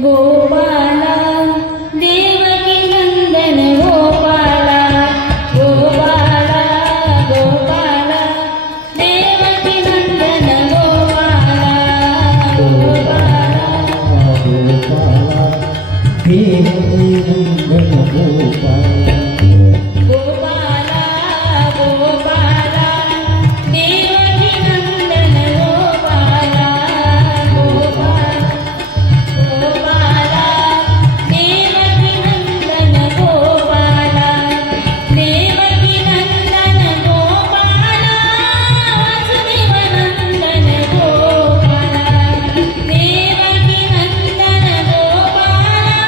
गोपाला देवकी नंदन गोपाला गोपाला गोपाला देवकी नंदन गोपाला गोपाला गोपाला देवकी नंदन गोपाला गोपाला गोपाला देवकी नंदन गोपाला गोपाला गोपाला देवकी नंदन गोपाला देवकी नंदन गोपाला वासुदेव नंदन गोपाला देवकी नंदन गोपाला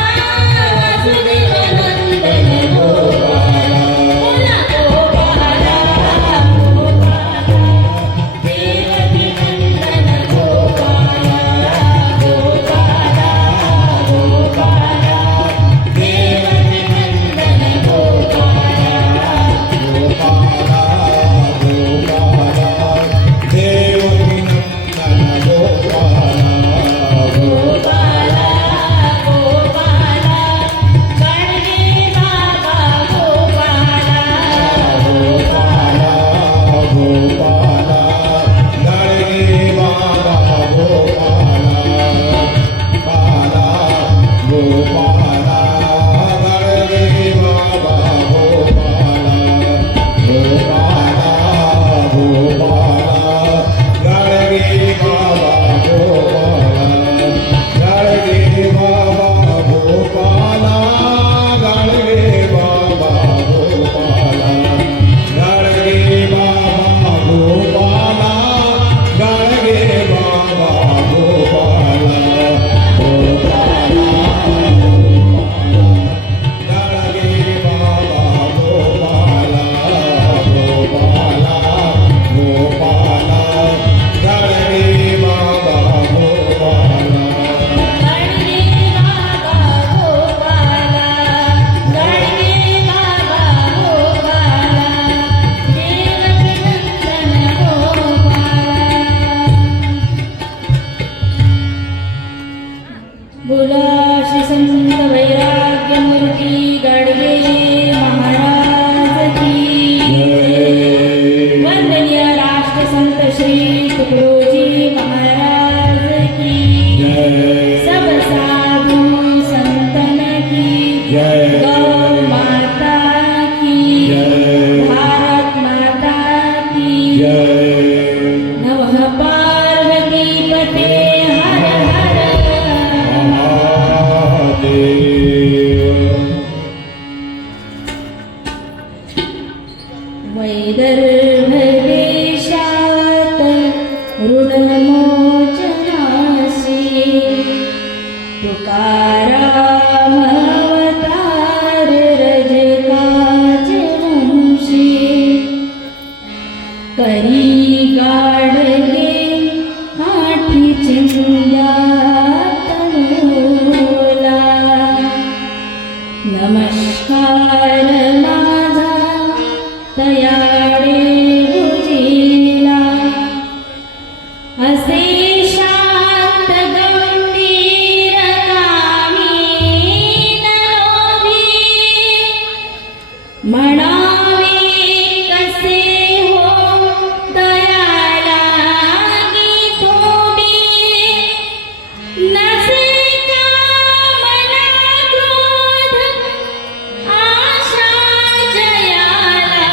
वासुदेव नंदन गोपाला बोला गोपाला गोपाला देवकी नंदन गोपाला गोपाला गोपाला देवकी नंदन गोपाला गोपाला गोपाला देवकी नंदन गोपाला गोपाला गोपाला गाडगे बाबा गोपाला गोपाला गोपाला गाडगे बाबा गोपाला बाला गोपाला गाडगे बाबा गोपाला गोपाला गोपाला गाडगे बाबा गोपाला गाडगे बाबा गोपाला गाडगे बाबा गोपाला गाडगे बाबा गोपाला गाडगे बाबा गोपाला गोपाला गाडगे बाबा गोपाला गोपाला गोपाला गाडगे बाबा गोपाला गाडगे बाबा गोपाला गाडगे बाबा गोपाला देवकी नंदन गोपाला बोला श्री संत वैराग्य मूर्ती गाडगे महाराज की वंदनीय राष्ट्रसंत श्री तुकडोजी महाराज की सब साधु संतन की गौ माता की भारत माता की नमः पार्वती पते हर हर वैदर्भदेशात ऋणमोचनासी तुकाराम अवतार रजकाज वंशी करी गाडगे काठी चिंध्यात मूला नमस्कार माझा तयाडे गुजीला असे शांत गंभीर कामी नरोधी म्हणावे कसे हो दयाला थोडी नसे का मना क्रोध आशा जयाला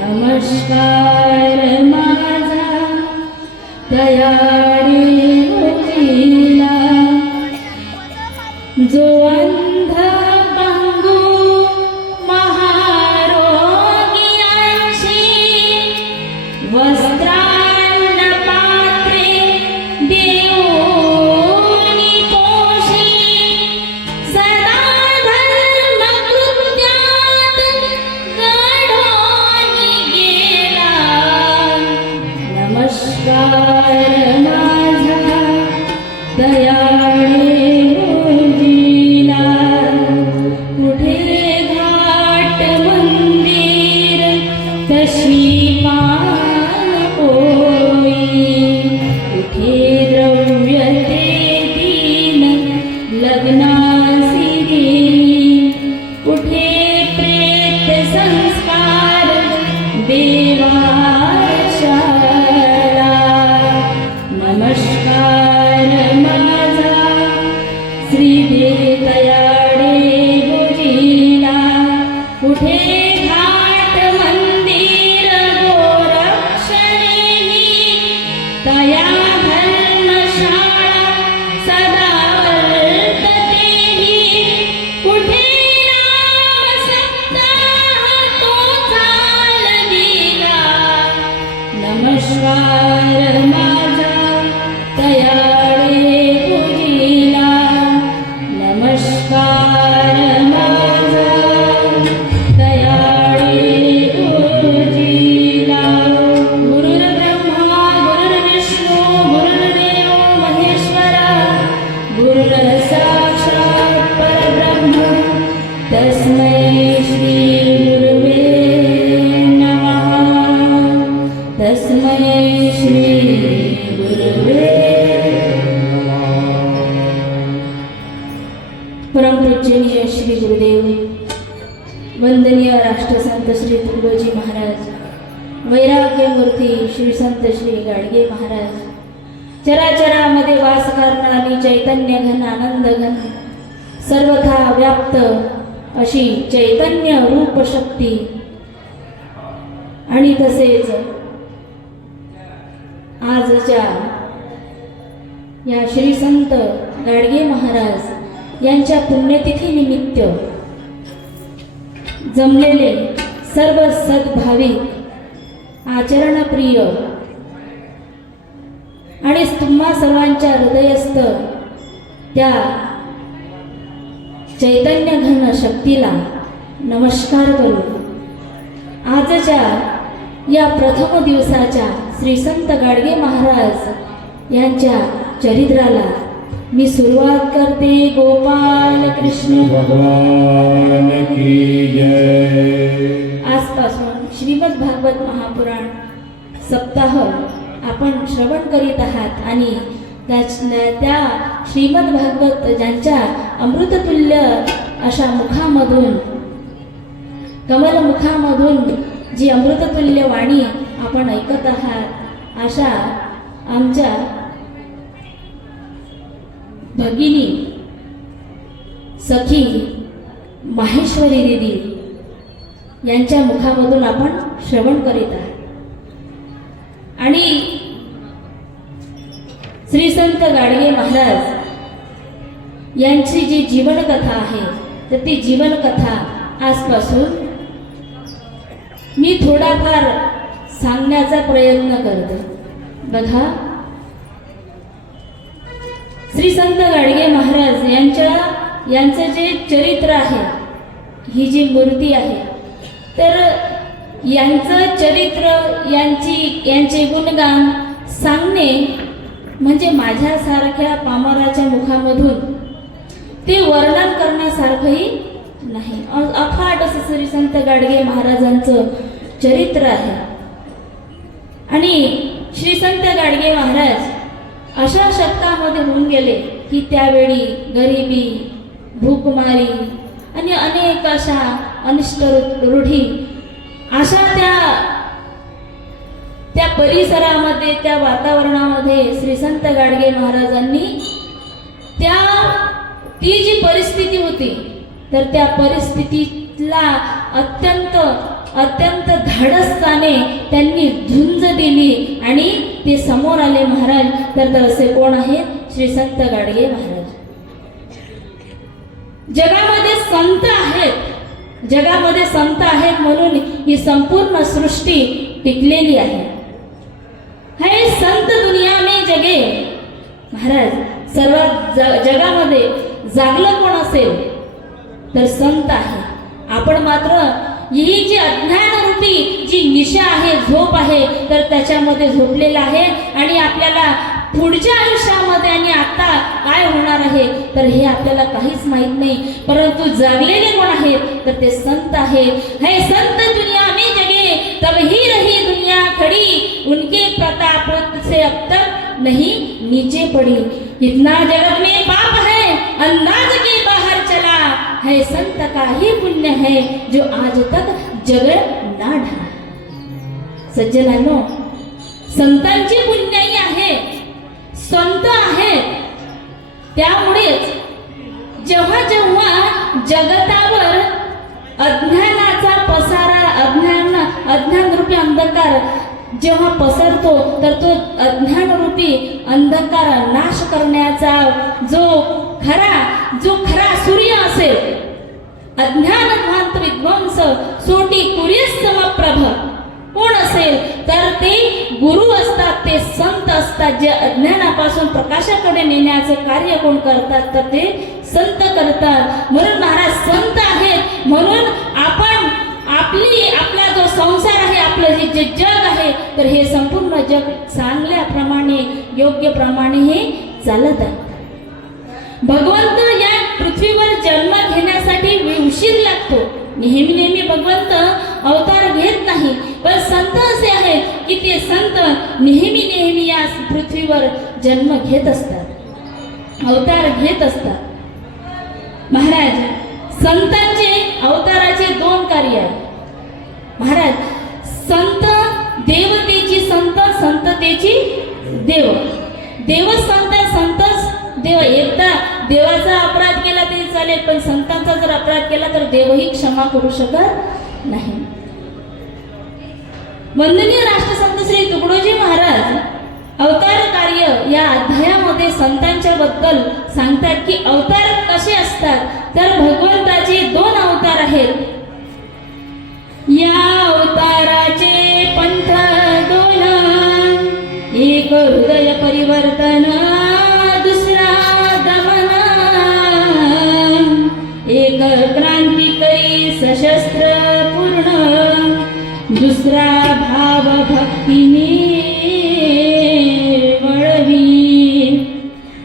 नमस्कार माझा दयाळी होतीला जो अंध पंगू महारोगियांशी वस्त्रान्न पात्रे देऊनी पोषी सदा धर्म कृत्यात घडोनी गेला नमस्कार माझा दयाळे रोजीला कुठे घाट मंदिर तशी मान होई कुठे द्रव्य ते परमपूज्यनीय श्री गुरुदेव, वंदनीय राष्ट्रसंत श्री तुकडोजी महाराज, वैराग्यमूर्ती श्री संत श्री गाडगे महाराज, चराचरामध्ये वास करणारी चैतन्य घन आनंद घन सर्वथा व्याप्त अशी चैतन्य रूप शक्ती आणि तसेच आजच्या या श्री संत गाडगे महाराज यांच्या पुण्यतिथी निमित्त जमलेले सर्व सद्भाविक आचरणप्रिय आणि तुम्हा सर्वांच्या हृदयस्थ त्या चैतन्य घन शक्तीला नमस्कार करू आजच्या या प्रथम दिवसाच्या श्री संत गाडगे महाराज यांच्या चरित्राला मी सुरुवात करते. गोपाल कृष्ण भगवान की जय. आजपासून श्रीमद भागवत महापुराण सप्ताह आपण श्रवण करीत आहात आणि त्या श्रीमद भागवत ज्यांच्या अमृततुल्य अशा मुखामधून कमलमुखामधून जी अमृततुल्य वाणी आपण ऐकत आहात अशा आमच्या भगिनी सखी माहेश्वरी दिदी यांच्या मुखामधून आपण श्रवण करीत आहात. आणि श्री संत गाडगे महाराज यांची जी जीवनकथा आहे तर ती जीवनकथा आजपासून मी थोडाफार सांगण्याचा प्रयत्न करते. बघा, श्री संत गाडगे महाराज यांचं जे चरित्र आहे, ही जी मूर्ती आहे, तर यांचं चरित्र यांचे गुणगान सांगणे म्हणजे माझ्यासारख्या पामराच्या मुखामधून ते वर्णन करण्यासारखंही नाही. अफाट असं श्री संत गाडगे महाराजांचं चरित्र आहे. आणि श्री संत गाडगे महाराज अशा शतकामध्ये होऊन गेले की त्यावेळी गरिबी, भूकमारी आणि अनेक अशा अनिष्ट रूढी अशा त्या परिसरामध्ये, त्या वातावरणामध्ये श्री संत गाडगे महाराजांनी ती जी परिस्थिती होती तर त्या परिस्थितीला अत्यंत धाडसाने त्यांनी झुंज दिली आणि ते समोर आले महाराज. तर असे कोण आहेत? श्री संत गाडगे महाराज. जगामध्ये संत आहेत म्हणून ही संपूर्ण सृष्टी टिकलेली आहे. हे संत दुनिया में जगे महाराज. सर्वात जगामध्ये जागलं कोण असेल तर संत आहे. आपण मात्र ही जी अज्ञान रूपी जी निशा आहे, झोप आहे, तर त्याच्यामध्ये झोपलेलं आहे आणि आपल्याला पुढच्या आयुष्यामध्ये आणि आता काय होणार आहे तर हे आपल्याला काहीच माहित नाही. परंतु जागलेले कोण आहेत तर ते संत आहेत. हे संत दुनिया में जगे तब ही रही दुनिया खड़ी, उनके प्रताप से अब तक नहीं नीचे पड़ी. इतना जगत में पाप है अंदाज के बाहर चला, है संत का ही पुण्य है जो आज तक जग ना ढा. सज्जनांनो, संतांची पुण्यही आहे, संत आहेत. त्यामुळेच जेव्हा जगतावर अज्ञानाचा पसारा, अज्ञान रूपी अंधकार जेव्हा पसरतो तर तो अज्ञान रूपी अंधकार नाश करण्याचा जो खरा सूर्य असेल, अज्ञानध्वांत विध्वंस सोटी कुर्यस समप्रभ कोण असेल तर ते गुरु असतात, ते संत असतात. जे अज्ञानापासून प्रकाशाकडे नेण्याचं कार्य कोण करतात तर ते संत करतात. म्हणून महाराज संत आहेत. म्हणून आपण आपला जो संसार आहे, आपलं जे जग आहे, तर हे संपूर्ण जग चांगल्याप्रमाणे योग्यप्रमाणे हे चालत आहे. भगवंत या पृथ्वीवर जन्म घेण्यासाठी उशीर लागतो. नेहमी भगवंत अवतार घेत नाही, पण संत असे आहेत की ते संत नेहमी या पृथ्वीवर जन्म घेत असतात, अवतार घेत असतात. महाराज, संतांचे अवताराचे दोन कार्य आहे. महाराज, संत देवतेची संत, संततेची देव. देव संत, संतच देव. एकदा देवाचा अपराध केला तरी चालेल, पण संतांचा जर अपराध केला तर देवही क्षमा करू शकत नाही. वंदनीय राष्ट्रसंत श्री तुकडोजी महाराज अवतार कार्य या अध्यायामध्ये संतांच्या बद्दल सांगतात की अवतार कसे असतात. तर भगवंताचे दोन अवतार आहेत. या अवताराचे पंथ दोन, एक हृदय परिवर्तन, दुसरा दमन. एक क्रांतिकारी सशस्त्र पूर्ण, दुसरा भाव भक्तीने वळवी.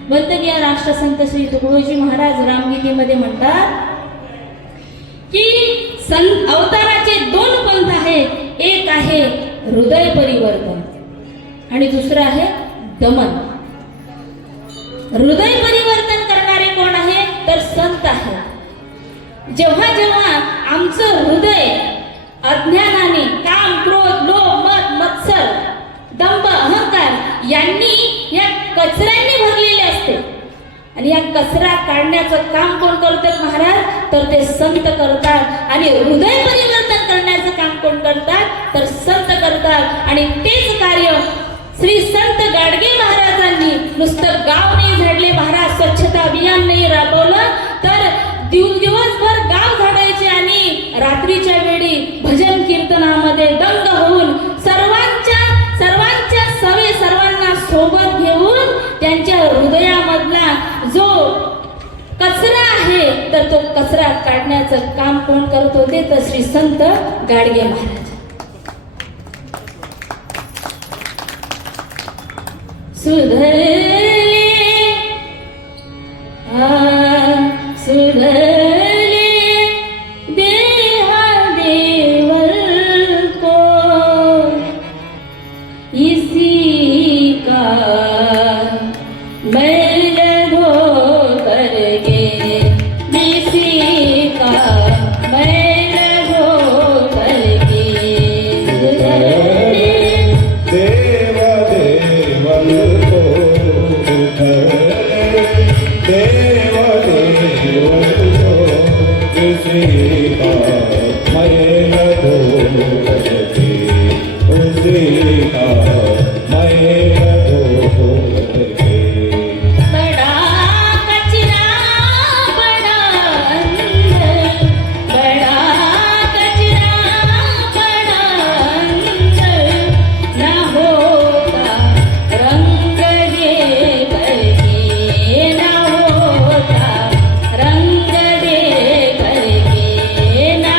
वंदनीय राष्ट्रसंत श्री तुकडोजी महाराज रामगीतेमध्ये म्हणतात की अवताराचे दोन पंथ आहेत. एक आहे हृदय परिवर्तन आणि दुसरं आहे दमन. हृदय परिवर्तन करणारे कोण आहे तर संत आहे. जेव्हा जेव्हा आमचं हृदय अज्ञानाने काम, क्रोध, लोभ, मद, मत्सर, दंभ, अहंकार यांनी या कचऱ्यांनी भरलेले असते आणि या कचरा काढण्याचं काम कोण करतात महाराज तर ते संत करतात. आणि हृदय परिवर्तन करण्याचं काम कोण करतात तर संत करतात. आणि तेच कार्य श्री संत गाडगे महाराजांनी नुसतं गाव नाही झाडले महाराज, स्वच्छता अभियान नाही राबवलं तर दिवसभर गाव झाडायचे आणि रात्रीच्या वेळी भजन कीर्तनामध्ये दंग होऊन सर्वांच्या सवे सर्वांना सोबत घेऊन त्यांच्या हृदयामधला जो कचरा आहे तर तो कचरा काढण्याचं काम कोण करत होते तर श्री संत गाडगे महाराज. सुधरले सुधरले देहा देवल को, इसी का मैल धो करके, इसी का मैल धो करके. देव देवल को सुधरले, देव देवल को किसी का मैल धो करके, उसी का मैल धो करके. बड़ा कचरा बड़ा अंदर, बड़ा कचरा बड़ा अंदर, ना होता रंग दे करके, ना होता रंग दे करके, ना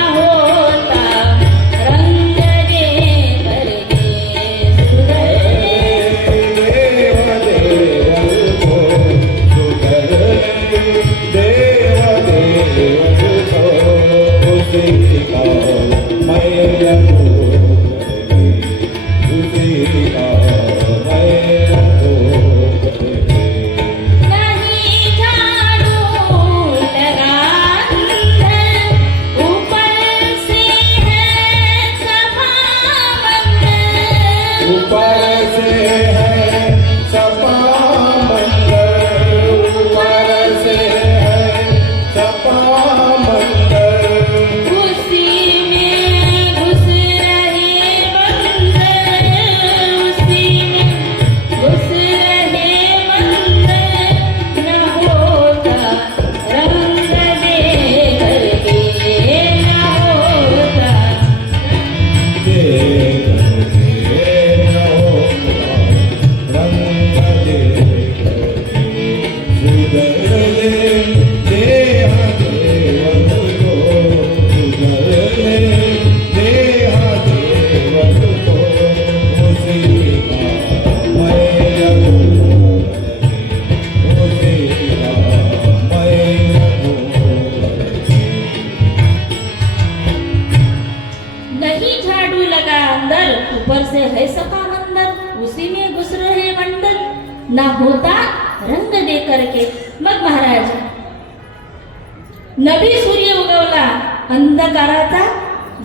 नवी सूर्य उगवला, अंधकाराचा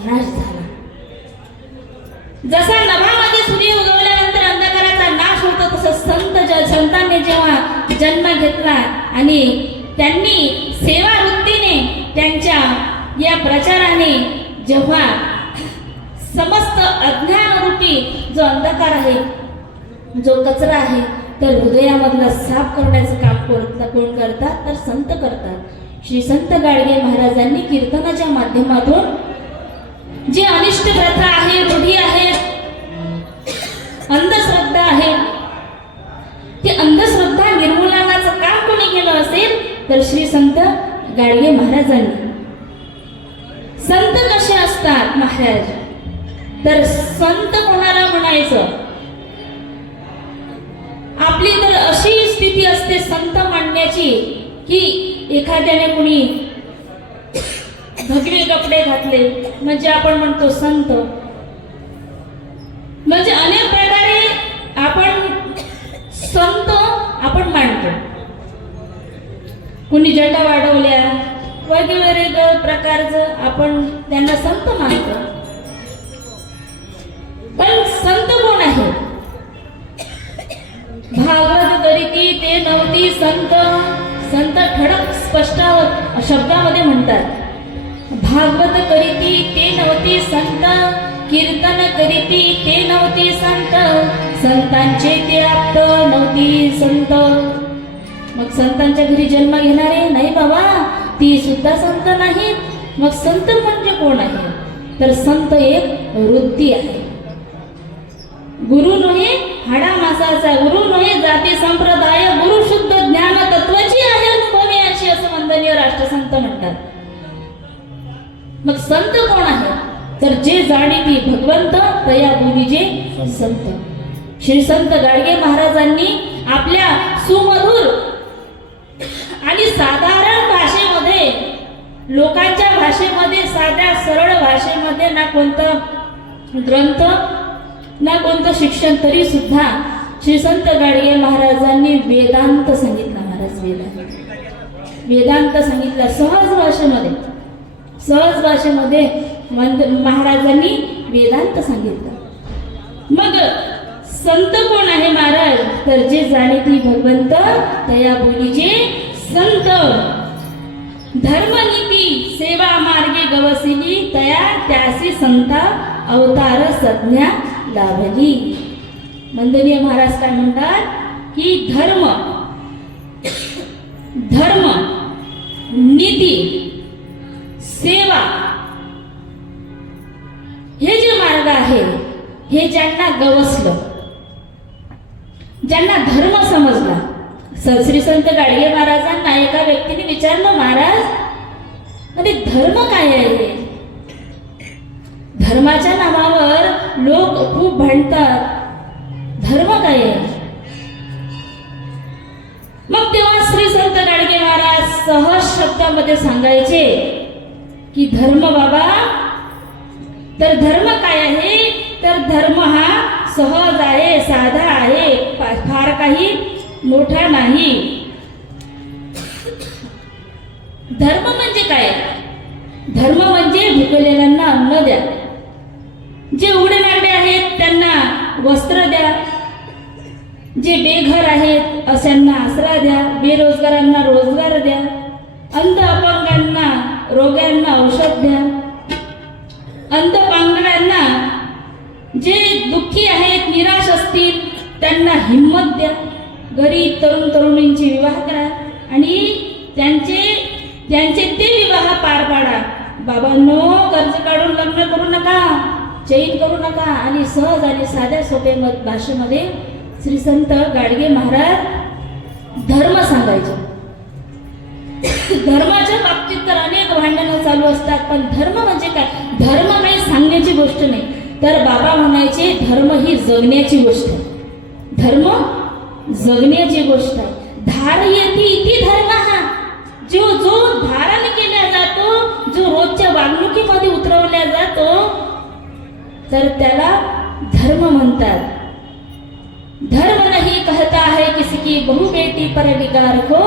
नाश झाला. जसा नभामध्ये सूर्य उगवल्यानंतर अंधकाराचा नाश होतो, तसं संतांनी जेव्हा जन्म घेतला आणि त्यांनी सेवा वृत्तीने त्यांच्या या प्रचाराने जेव्हा समस्त अज्ञानरूपी जो अंधकार आहे, जो कचरा आहे, तर हृदयामधला साफ करण्याचं काम कोण करतात, तर संत करतात. श्री संत गाडगे महाराजांनी कीर्तनाच्या माध्यमातून जे अनिष्ट प्रथा आहे, रूढी आहेत, अंधश्रद्धा आहे, ते अंधश्रद्धा निर्मूलनाचं काम कोणी केलं असेल तर श्री संत गाडगे महाराजांनी. संत कसे असतात महाराज, तर संत कोणाला म्हणायचं, आपली तर अशी स्थिती असते संत मानण्याची की एखाद्याने कुणी भगवे कपडे घातले म्हणजे आपण म्हणतो संत. म्हणजे अनेक प्रकारे आपण संत आपण मानतो. कुणी जटा वाढवल्या वगैरे प्रकारचं आपण त्यांना संत मानतो. पण संत कोण आहे? भागवत करीती ते नव्हती संत. संत ठळक स्पष्ट शब्दामध्ये म्हणतात, भागवत करीती ते नव्हती संत, कीर्तन करीती ते नव्हती संत, संतांचे ते आप्त नव्हती संत. मग संतांच्या घरी जन्म घेणारे नाही बाबा, ती सुद्धा संत नाहीत. मग संत म्हणजे कोण आहे, तर संत एक वृत्ती आहे. गुरु नव्हे हाडा मासाचा, गुरु नव्हे जाती संप्रदाय, गुरु शुद्ध ज्ञान तत्वाची आहे अनुभवी अशी, असं वंदनीय राष्ट्रसंत म्हणतात. मग संत कोण आहे, तर जे जाणीती भगवंत तया बोलीजे संत. श्री संत गाडगे महाराजांनी आपल्या सुमधुर आणि साधारण भाषेमध्ये, लोकांच्या भाषेमध्ये, साध्या सरळ भाषेमध्ये, ना कोणतं ग्रंथ ना कोणतं शिक्षण, तरी सुद्धा श्री संत गाडगे महाराजांनी वेदांत सांगितला. महाराज वेदांत सांगितला सहज भाषेमध्ये महाराजांनी वेदांत सांगितलं. मग संत कोण आहे महाराज, तर जे जाणीती भगवंत तया बोलीजे संत. धर्मनीती सेवा मार्गे गवसिली, तया त्यासी संता अवतार संज्ञा लाभली. वंदनीय महाराज काय म्हणतात की धर्म नीती सेवा हे जे मार्ग आहे, हे ज्यांना गवसलं, ज्यांना धर्म समजला. श्री संत गाडगे महाराजांना एका व्यक्तीने विचारलं, महाराज अरे धर्म काय आहे? धर्माच्या नावावर लोक खूप भांडतात, धर्म काय आहे? मग तेव्हा श्री संत गाडगे महाराज सहज शब्दामध्ये सांगायचे की धर्म बाबा, तर धर्म काय आहे, तर धर्म हा सहज आहे, साधा आहे, फार काही मोठा नाही. धर्म म्हणजे काय? धर्म म्हणजे भुकेलेल्यांना अन्न द्या, जे उघडे नागडे आहेत त्यांना वस्त्र द्या, जे बेघर आहेत अशांना आसरा द्या, बेरोजगारांना रोजगार द्या, अंध अपंगांना रोग्यांना औषध द्या, अंध पांगड्यांना जे दुःखी आहेत निराश असतील त्यांना हिंमत द्या, गरीब तरुण तरुणींचे विवाह करा आणि त्यांचे ते विवाह पार पाडा. बाबांनो, कर्ज काढून लग्न करू नका, चैन करू नका. आणि सहज आणि साध्या सोप्या भाषेमध्ये श्री संत गाडगे महाराज धर्म सांगायचे. धर्माच्या बाबतीत तर अनेक भांडणं चालू असतात, पण धर्म म्हणजे काय? धर्म काही सांगण्याची गोष्ट नाही, तर बाबा म्हणायचे धर्म ही जगण्याची गोष्ट आहे. धर्म जगण्याची गोष्ट आहे. धारयती इति धर्म, हा जो धारण केला जातो, जो रोजच्या वागणुकीमध्ये उतरवला जातो, तर त्याला धर्म म्हणतात. धर्म नहीं कहता है किसी की बहु बेटी पर विकार को,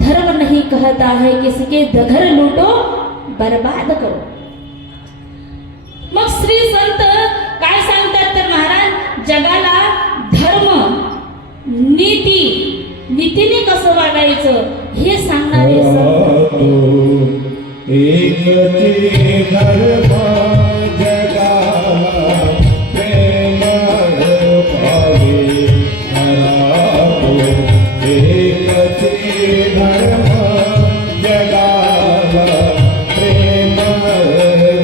धर्म नहीं कहता कहता है किसके घर लूटो बर्बाद करो. मग श्री संत काय सांगतात तर महाराज जगाला धर्म नीतीने कसं वागायचं हे सांगणारे संत. एक धर्म जगाला प्रेम पावे धरातो. एक धर्म जगाला प्रेम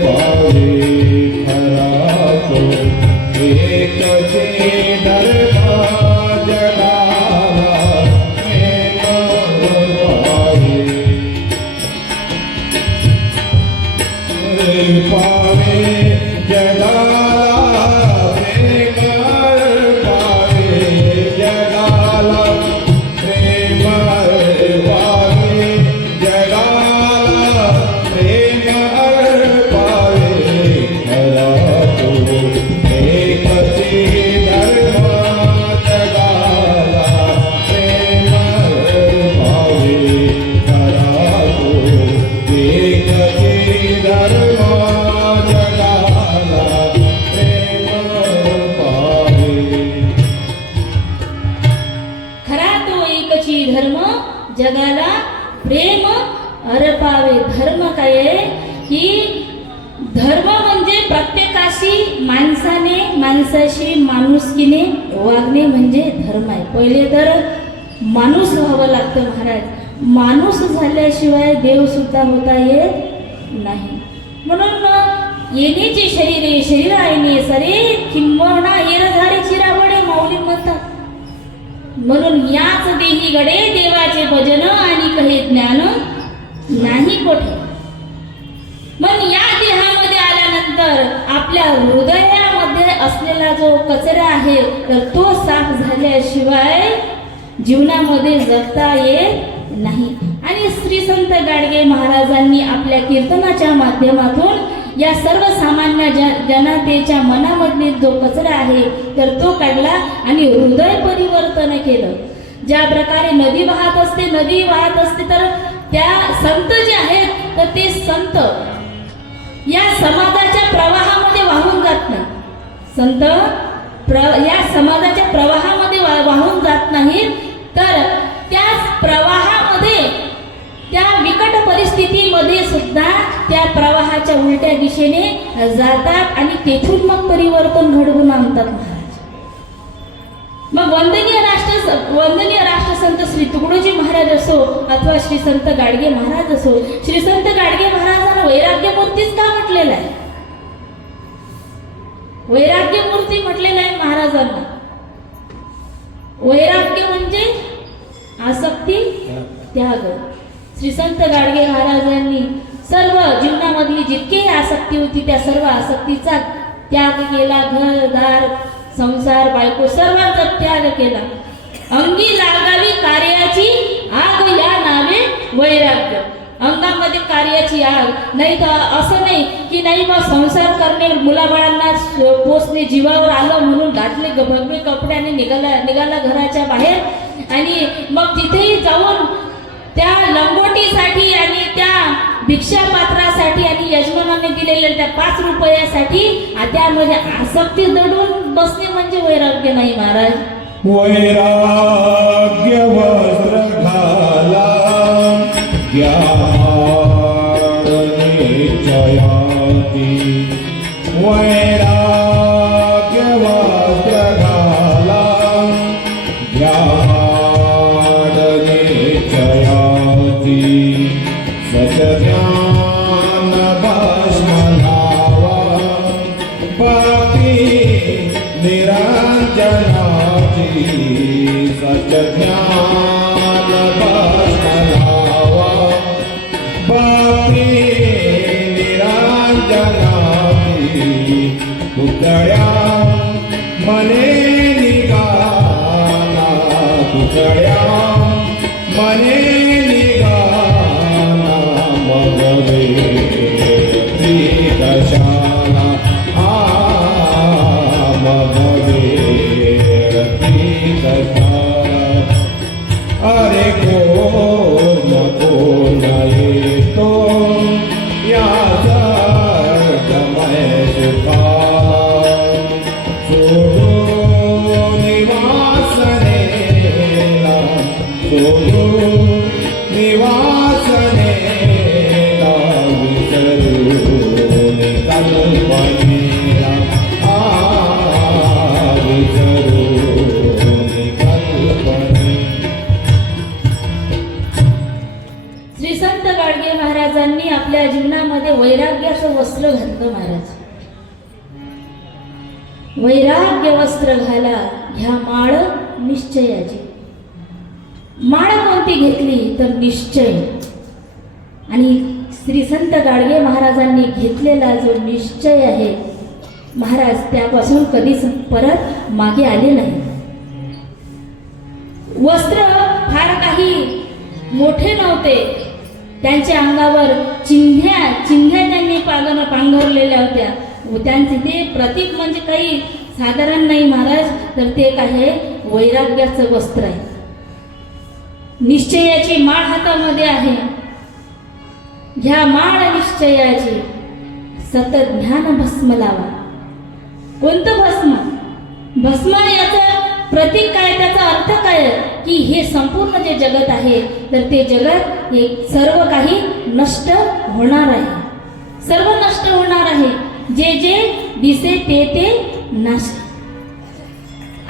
पावे धरातो. एक धर्म जगाला प्रेम पावे पावे जगाला प्रेम पावे जगाला प्रेम पावे जगाला प्रेम पावे धरातो. एक धर्म जगाला प्रेम पावे धरातो. एक धर्म जगाला प्रेम पावे. खरा तो एकची धर्म जगाला प्रेम अर्पावे. धर्म काय आहे की धर्म म्हणजे प्रत्येकाशी माणसाशी माणुसकीने वागणे म्हणजे धर्म आहे. पहिले तर माणूस व्हावं लागतं महाराज. माणूस झाल्याशिवाय देव सुद्धा होता येत नाही. म्हणून येण्याचे शरीर आहे सरे किंबहुना येर झाडे चिराबडे माऊली म्हणतात. म्हणून याच देही गडे देवाचे भजन आणि कहे ज्ञान नाही कोठे. मग या देहामध्ये आल्यानंतर आपल्या हृदयामध्ये असलेला जो कचरा आहे तर तो साफ झाल्याशिवाय जीवनामध्ये जगता येत नाही. आणि श्री संत गाडगे महाराजांनी आपल्या कीर्तनाच्या माध्यमातून या सर्वसामान्य जनतेच्या मनामधील जो कचरा आहे तर तो काढला आणि हृदय परिवर्तन केलं. ज्या प्रकारे नदी वाहत असते तर त्या संत जे आहेत तर ते संत या समाजाच्या प्रवाहामध्ये वाहून जात नाही. संत या समाजाच्या प्रवाहामध्ये वाहून जात नाहीत तर त्या प्रवाहामध्ये त्या विकट परिस्थितीमध्ये सुद्धा त्या प्रवाहाच्या उलट्या दिशेने जातात आणि तेथून मग परिवर्तन घडवून आणतात महाराज. मग वंदनीय राष्ट्रसंत श्री तुकडोजी महाराज असो अथवा श्री संत गाडगे महाराज असो, श्री संत गाडगे महाराजांना वैराग्य मूर्तीच का म्हटलेलं आहे? वैराग्य मूर्ती म्हटलेलं आहे महाराजांना. वैराग्य म्हणजे आसक्ती त्याग. श्री संत गाडगे महाराजांनी सर्व जीवनामधली जितकी आसक्ती होती त्या सर्व आसक्तीचा त्याग केला. घरदार संसार बायको सर्वांचा त्याग केला. अंगी लागावी कार्याची आग या नावे वैराग्य. अंगामध्ये कार्याची आग. नाही तर असं नाही की नाही मग संसार करणे मुलाबाळांना पोसणे जीवावर आलं म्हणून घातले भगवे कपड्याने निघाला घराच्या बाहेर आणि मग तिथेही जाऊन त्या लंगोटीसाठी आणि त्या भिक्षापात्रासाठी आणि यजमानाने दिलेल्या त्या 5 रुपयासाठी त्यामध्ये आसक्ती दडून बसणे म्हणजे वैराग्य नाही महाराज. वैराग्य वस्त्र घाला ज्ञाननिश्चयाती. वैराग्य वस्त्र घाला ज्ञाननिश्चयाती. सज्ञान भस्म लावा पापी निरंजनाची. सज्ञान भस्म लावा पापी निरंजनाची. संत गाडगे महाराजांनी आपल्या जीवनामध्ये वैराग्याचं वस्त्र घातलं. महाराज, वैराग्य वस्त्र घाला ह्या माळ निश्चयाची. माळ कोणती घेतली तर निश्चय. आणि श्री संत गाडगे महाराजांनी घेतलेला जो निश्चय आहे महाराज, त्यापासून कधीच परत मागे आले नाही. वस्त्र फार काही मोठे नव्हते, त्यांच्या अंगावर चिन्ह्या त्यांनी पांघरलेल्या होत्या. त्यांचे ते प्रतीक म्हणजे काही साधारण नाही महाराज, तर ते काय आहे, वैराग्याचं वस्त्र आहे. निश्चयाची माळ हातामध्ये आहे. ह्या माळ निश्चयाची सतत ज्ञान भस्म लावा. कोणतं भस्म? भस्म याचं प्रतीक काय, त्याचा अर्थ काय की हे संपूर्ण जे जगत आहे तर ते जगत हे सर्व काही नष्ट होणार आहे. सर्व नष्ट होणार आहे. जे जे दिसे ते नाश.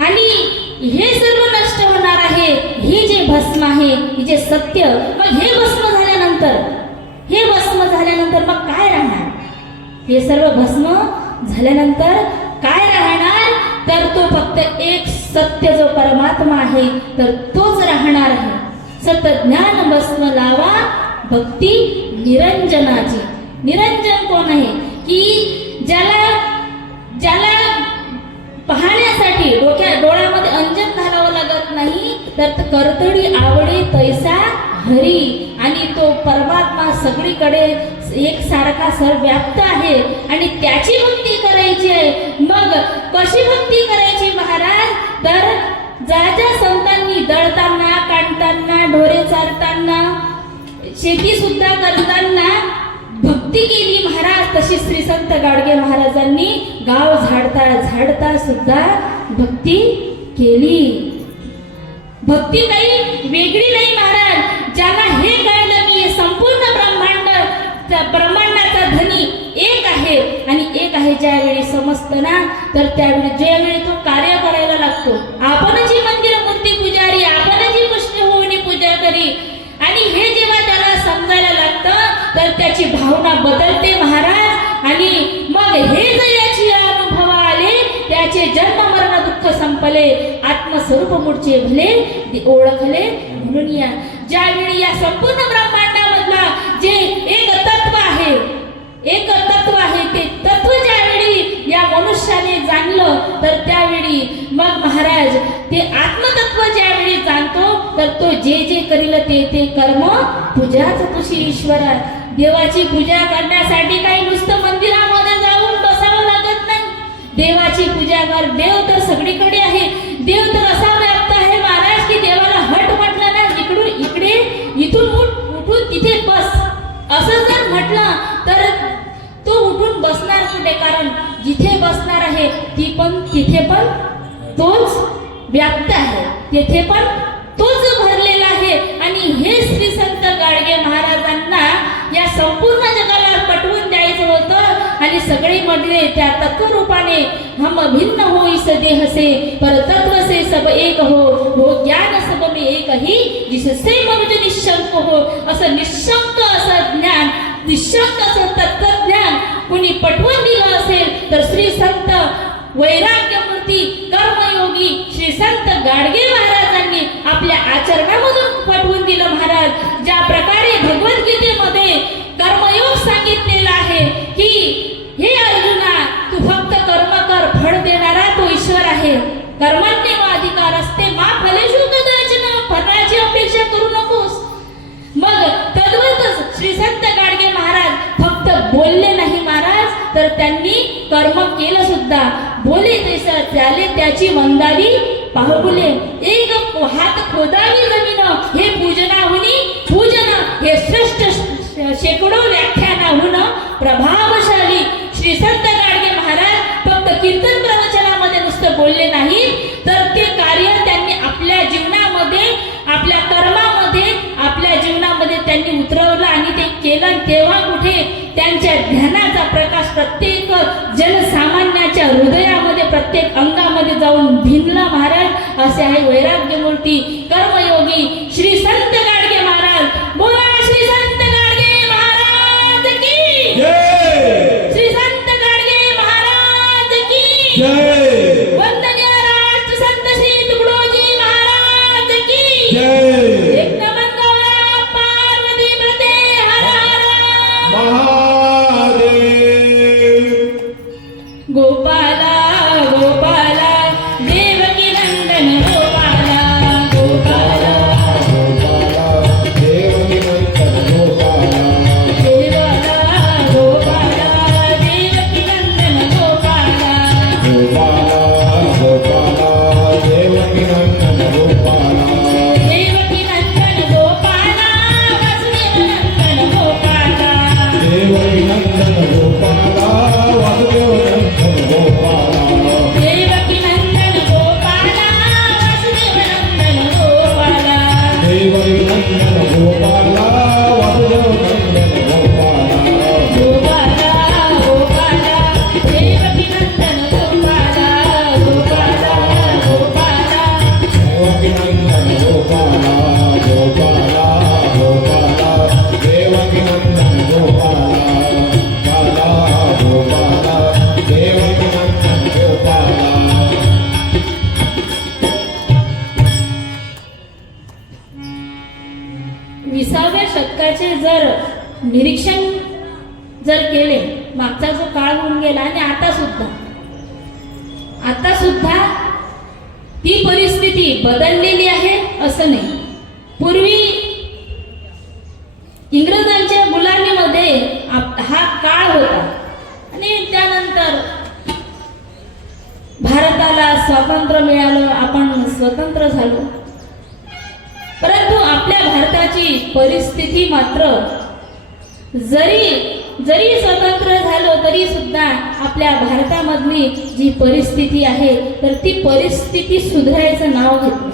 आणि हे सर्व नष्ट होणार आहे. हे जे भस्म आहे, हे जे सत्य, मग हे भस्म झाल्यानंतर मग काय राहणार? हे सर्व भस्म झाल्यानंतर काय राहणार? तर तो फक्त एक सत्य जो परमात्मा आहे तर तोच राहणार आहे. सतत ज्ञान भस्म लावा भक्ती निरंजनाची. निरंजन कोण आहे? की ज्याला पाहण्यासाठी डोळ्यामध्ये अंजन घालावं लागत नाही, तर करतडी आवडे तैसा हरी. आणि तो परमात्मा सगळीकडे एक सारखा सर्वव्याप्त आहे आणि त्याची भक्ती करायची आहे. मग कशी भक्ती करायची महाराज? तर ज्या संतांनी दळताना, काढताना, ढोरे चारताना, शेती सुद्धा करताना भक्ती केली महाराज, तशी श्री संत गाडगे महाराजांनी गाव झाडता सुद्धा भक्ती केली. भक्ती काही वेगळी नाही महाराज. ज्याला हे कळलं की संपूर्ण ब्रह्मांडाचा धनी एक आहे आणि एक आहे, ज्यावेळी समजतं ना, तर त्यावेळी ज्यावेळी तो कार्य करायला लागतो. आपणची मंदिर मूर्ती पुजारी, आपणची कृष्ण होऊन पूजा करी. आणि हे जेव्हा त्याला समजायला लागतं तर त्याची भावना बदलते महाराज. आणि मग हे जर याची अनुभव आले, त्याचे जन्म मरण दुःख संपले, आत्मस्वरूप मूळचे भले ओळखले. म्हणून या ज्यावेळी या संपूर्ण ब्रह्मांडामधला जे एक तत्व आहे, ते तत्व ज्यावेळी या मनुष्याने जाणलं, तर त्यावेळी मग महाराज ते आत्मतत्व ज्यावेळी जाणतो, तर तो जे करील ते कर्म पूजाच तुझी ईश्वरा. देवाची पूजा करण्यासाठी काही नुसतं मंदिरामध्ये जाऊन बसावं लागत नाही. देवाची पूजा कर. देव तर सगळीकडे आहे. देव तर असा व्याप्त आहे महाराज की देवाला हट म्हटलं ना, इथून उठून तिथे बस असं जर म्हटलं तर तो उठून बसणार कुठे? कारण जिथे बसणार आहे तिथे पण तोच व्याप्त आहे, तिथे पण तोच भरलेला आहे. आणि हे श्री संत गाडगे महाराजांना या संपूर्ण जगाला पटवून द्यायचं होतं. आणि सगळे मध्ये त्या तत्वरूपाने हम भिन्न होईस देह से पर तत्व से सब एक हो ज्ञान सब में एक ही जिससे मनुज निशंक हो. असं निशंक असं ज्ञान, निशंक असं तत्वज्ञान कुणी पटवून दिलं असेल तर श्री संत वैराग्यमूर्ती कर्मयोगी श्री संत गाडगे महाराजांनी आपल्या आचरणामधून पटवून दिलं महाराज. ज्या प्रकारे भगवद्गीतेमध्ये कर्मयोग सांगितलेला आहे की हे अर्जुना, तू फक्त कर्म कर, फळ देणारा तो ईश्वर आहे. कर्मण्येवाधिकार असते मा फलेषु कदाचन. फळाची अपेक्षा करू नकोस. मग तद्वतच श्री संत गाडगे महाराज फक्त बोलले नाही महाराज, तर त्यांनी कर्म केलं सुद्धा. बोले तैसा त्याले त्याची मंदावी पाहुले. एक हात खोदावी जमीन हे पूजन हे श्रेष्ठ शेकडो व्याख्यानाहून प्रभावशाली श्री संत गाडगे महाराज फक्त कीर्तन प्रवचनामध्ये नुसतं बोलले नाही, तर ते कार्य त्यांनी आपल्या जीवनामध्ये, आपल्या कर्मामध्ये, आपल्या जीवनामध्ये त्यांनी उतरवलं आणि ते केलं. तेव्हा कुठे त्यांच्या ध्यानाचा प्रकाश प्रत्येक जनसामान्याच्या हृदयामध्ये, प्रत्येक अंगामध्ये जाऊन भिनला महाराज. असे आहे वैराग्यमूर्ती कर्मयोगी श्री संत गाडगे महाराज. बोला श्री संत जर निरीक्षण जर केले, मागचा जो काळ होऊन गेला आणि आता सुद्धा ती परिस्थिती बदललेली आहे असं नाही. पूर्वी इंग्रजांच्या गुलामीमध्ये हा काळ होता आणि त्यानंतर भारताला स्वातंत्र्य मिळालं, आपण स्वतंत्र झालो. परंतु आपल्या भारताची परिस्थिती मात्र जरी स्वतंत्र झालो तरी सुद्धा आपल्या भारतामधली जी परिस्थिती आहे तर ती परिस्थिती सुधारायचं नाव घेत नाही.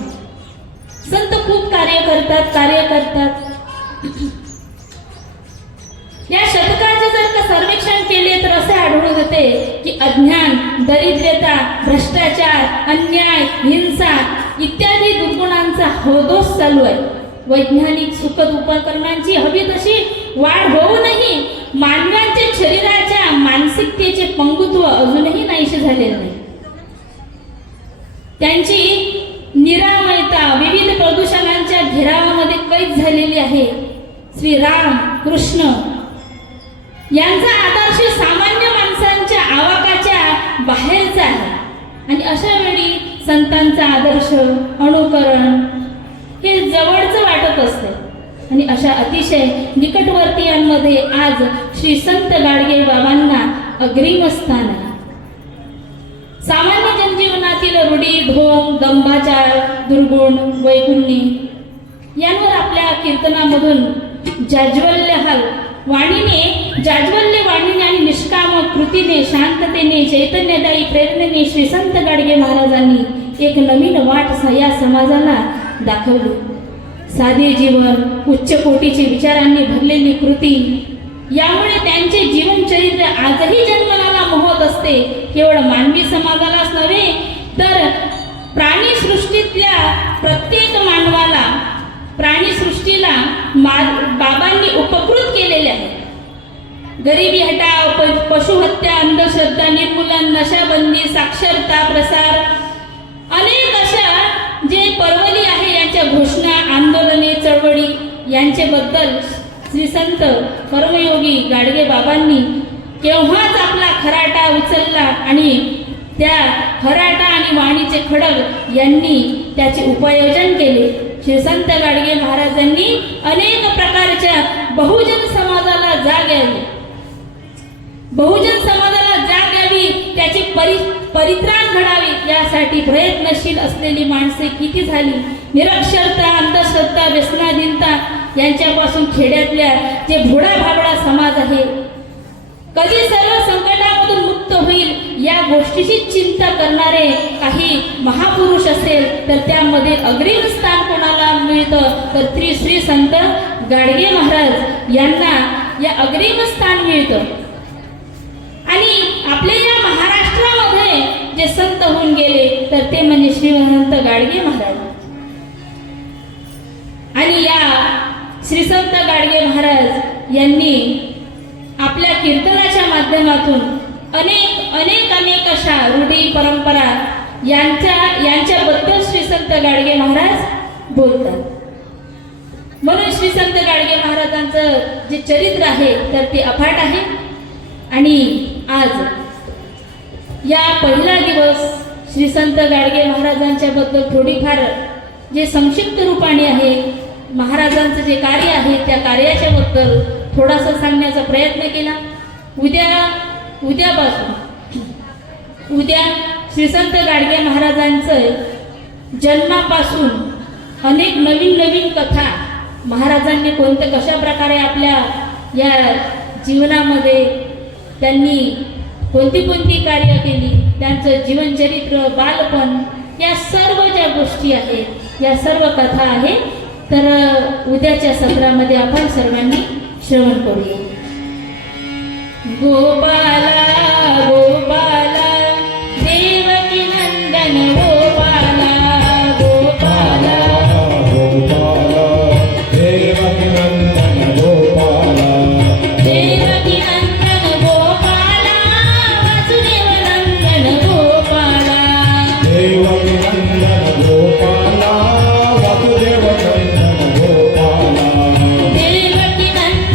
संत खूप कार्य करतात. या शतकाचे जर का सर्वेक्षण केले तर असे आढळून येते की अज्ञान, दरिद्रता, भ्रष्टाचार, अन्याय, हिंसा इत्यादी दुर्गुणांचा होदोस चालू आहे. वैज्ञानिक सुखद उपकरणांची हवी तशी वाढ होऊनही मानवांच्या शरीराच्या मानसिकतेचे पंगुत्व अजूनही नाहीसे झालेले नाही. त्यांची निरामयता विविध प्रदूषणांच्या घेरावामध्ये कैद झालेली आहे. श्री राम कृष्ण यांचा आदर्श सामान्य माणसांच्या आवाकाच्या बाहेरचा आहे आणि अशा वेळी संतांचा आदर्श अनुकरण हे जवळचं वाटत असते. आणि अशा अतिशय निकटवर्तीयांमध्ये आज श्री संत गाडगे बाबांना अग्रिम स्थान आहे. सामान्य जनजीवनातील रूढी, ढोंग, दंभाचार, दुर्गुण, वैगुण्य यांवर आपल्या कीर्तनामधून जाज्वल्य वाणीने आणि निष्काम कृतीने, शांततेने, चैतन्यदायी प्रेरणेने श्री संत गाडगे महाराजांनी एक नवीन वाट या समाजाला दाखवली. साधे जीवन, उच्च कोटीचे विचारांनी भरलेली कृती यामुळे त्यांचे जीवनचरित्र आजही जन्मनाला मोहत असते. केवळ मानवी समाजालाच नव्हे तर प्राणीसृष्टीतल्या प्रत्येक मानवाला, प्राणीसृष्टीला बाबांनी उपकृत केलेले आहे. गरिबी हटाव, पशुहत्या, अंधश्रद्धा निर्मूलन, नशाबंदी, साक्षरता प्रसार अनेक अशा जे परवली आहे यांच्या घोषणा, आंदोलने, चळवळी यांच्याबद्दल श्री संत कर्मयोगी गाडगे बाबांनी केव्हाच आपला खराटा उचलला आणि त्या खराटा आणि वाणीचे खडग यांनी त्याचे उपयोजन केले. श्री संत गाडगे महाराजांनी अनेक प्रकारच्या बहुजन समाजाला जाग यावी, त्याचे परित्राण घडावे यासाठी प्रयत्नशील असलेली माणसे किती झाली. निरक्षरता, अंधश्रद्धा, व्यसनाधीनता यांच्यापासून खेड्यातल्या जे भोळा भाबडा समाज आहे कधी सर्व संकटामधून मुक्त होईल या गोष्टीची चिंता करणारे काही महापुरुष असेल तर त्यामध्ये अग्रिम स्थान कोणाला मिळतं तर श्री संत गाडगे महाराज यांना या अग्रिम स्थान मिळतं. आणि आपल्या या महाराष्ट्रामध्ये जे संत होऊन गेले तर ते म्हणजे श्री संत गाडगे महाराज. आणि या श्री संत गाडगे महाराज यांनी आपल्या कीर्तनाच्या माध्यमातून अनेक अशा रूढी परंपरा यांच्याबद्दल श्री संत गाडगे महाराज बोलतात. म्हणून श्री संत गाडगे महाराजांचं जे चरित्र आहे तर ते अफाट आहे. आणि आज या पहिला दिवस श्री संत गाडगे महाराजांच्या बद्दल थोडीफार जे संक्षिप्त रूपाने आहे, महाराजांचं जे कार्य आहे त्या कार्याच्या बद्दल थोडासा सांगण्याचा प्रयत्न केला. उद्या श्री संत गाडगे महाराजांचं जन्मापासून अनेक नवीन कथा महाराजांनी कशा प्रकारे आपल्या या जीवनामध्ये त्यांनी कोणती कार्य केली, त्यांचं जीवनचरित्र, बालपण या सर्व ज्या गोष्टी आहेत या सर्व कथा आहेत तर उद्याच्या सत्रामध्ये आपण सर्वांनी श्रवण करूया. गोपाला गोपाला देवकी नंदन गोपाला गोपाला गोपाला देवकी नंदन गोपाला देवकी नंदन गोपाला वासुदेव नंदन गोपाला देवकी नंदन गोपाला वासुदेव नंदन गोपाला देवकी नंदन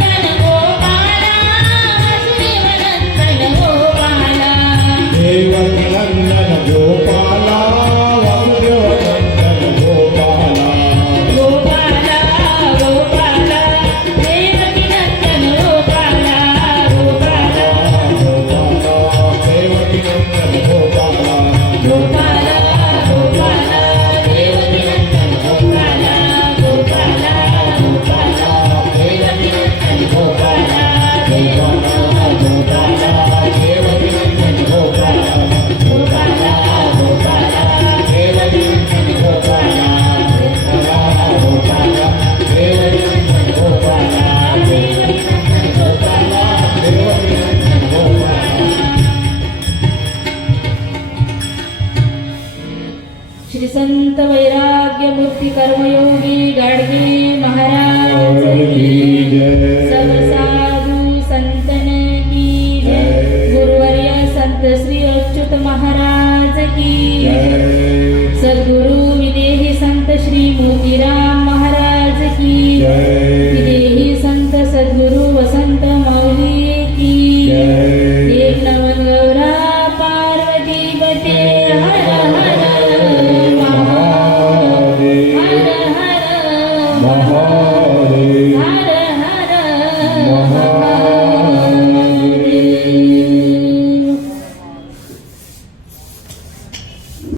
श्री कर्मयोगी गाडगे महाराज की की जय। सब साधु संतन की जय। गुरुवर्य संत श्री अच्युत महाराज की जय सद्गुरु विदेही संत श्री मोतीराम महाराज की जय। विदेही संत सद्गुरु